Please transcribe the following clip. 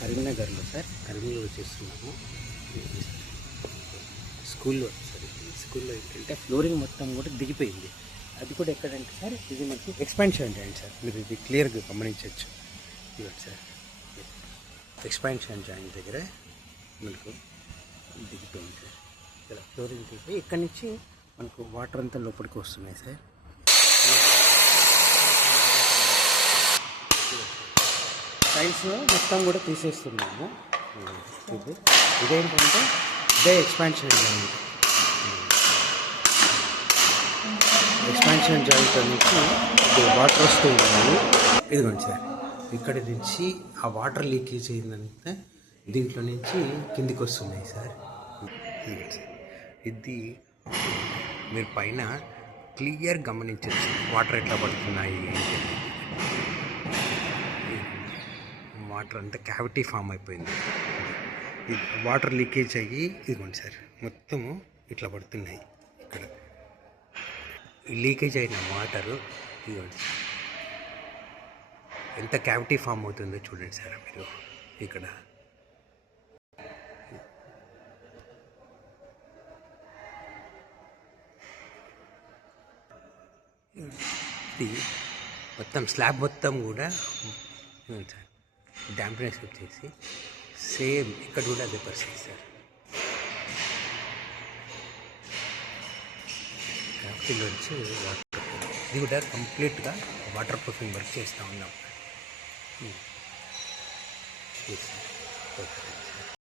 కరీంనగర్లో సార్, కరీంనగర్లో చేస్తున్నాము. స్కూల్లో సార్, స్కూల్లో ఏంటంటే ఫ్లోరింగ్ మొత్తం కూడా దిగిపోయింది. అది కూడా ఎక్కడంటే సార్, ఇది మనకి ఎక్స్పాన్షన్ జాయింట్ సార్, మీరు ఇది క్లియర్గా గమనించవచ్చు. ఇవ్వండి సార్, ఎక్స్పాన్షన్ జాయింట్ దగ్గర మనకు దిగిపోయింది సార్. ఇక్కడ ఫ్లోరింగ్ దిగిపోయి ఇక్కడి నుంచి మనకు వాటర్ అంతా లోపలికి వస్తున్నాయి సార్. టైల్స్ మొత్తం కూడా తీసేస్తున్నాము. ఇదేంటంటే ఇదే ఎక్స్పాన్షన్ జాయింట్. ఎక్స్పాన్షన్ జాయింట్ నుంచి వాటర్ వస్తూ ఉన్నాయి. ఇదిగోండి సార్, ఇక్కడి నుంచి ఆ వాటర్ లీకేజ్ అయిందంటే దీంట్లో నుంచి కిందికి వస్తున్నాయి సార్. ఇది మీరు పైన క్లియర్ గమనించవచ్చు, వాటర్ ఎట్లా పడుతున్నాయి. వాటర్ అంతా క్యావిటీ ఫామ్ అయిపోయింది. వాటర్ లీకేజ్ అయ్యి ఇదిగోండి సార్, మొత్తము ఇట్లా పడుతున్నాయి. ఇక్కడ లీకేజ్ అయిన వాటరు ఇదిగోండి ఎంత క్యావిటీ ఫామ్ అవుతుందో చూడండి సార్ మీరు. ఇక్కడ ఇది మొత్తం స్లాబ్ మొత్తం కూడా సార్ డ్యాంప్నెస్ వచ్చేసి సేమ్ ఇక్కడ కూడా అదే పరిస్థితి సార్. క్యాపిటల్ వచ్చి వాటర్, ఇది కూడా కంప్లీట్గా వాటర్ ప్రూఫింగ్ వర్క్ చేస్తూ ఉన్నాం.